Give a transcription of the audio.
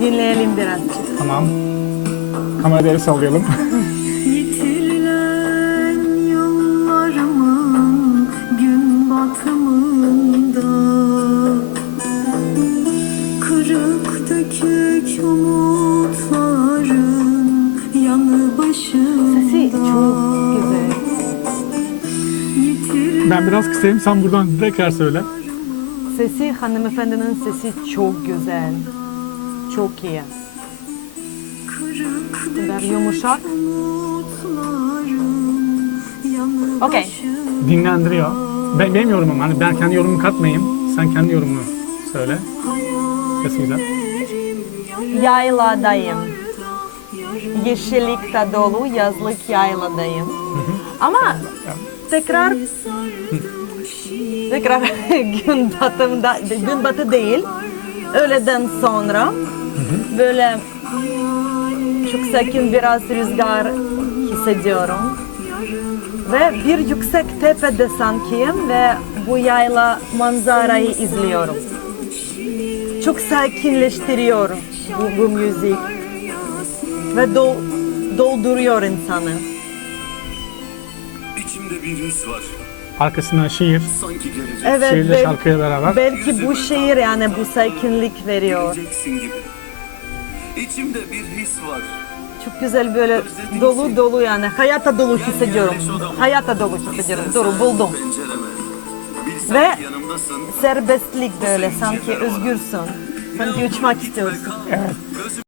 dinleyelim birazcık. Tamam. Kamerada el sallayalım. Yitirilen yıllarımın gün batımında Kırık dökük umutların yanı başımda Sesi çok güzel. Ben biraz kısayım sen buradan tekrar söyle. Sesi hanımefendinin sesi çok güzel. Çok iyi. Kadar yumuşak. Okey. Dinlendiriyor. Ben, benim yorumum hani ben kendi yorumumu katmayayım. Sen kendi yorumunu söyle. Sesi güzel. Yayladayım. Yeşillikte dolu yazlık yayladayım. Ama tekrar tekrar gün batımda gün batı değil. Öğleden sonra böyle çok sakin biraz rüzgar hissediyorum. Ve bir yüksek tepede sankiyim ve bu yayla manzarayı izliyorum. Çok sakinleştiriyor bu, bu müzik. Ve dol, dolduruyor insanı. İçimde bir his var. Arkasından şiir. Evet, Şiirle bel- şarkıyla beraber. belki bu şiir yani bu sakinlik veriyor. İçimde bir his var. Çok güzel böyle dolu dolu yani hayata dolu hissediyorum. Hayata dolu hissediyorum. Doğru buldum. Ve-. Serbestlik böyle sanki özgürsün. Sanki uçmak istiyorsun. Evet.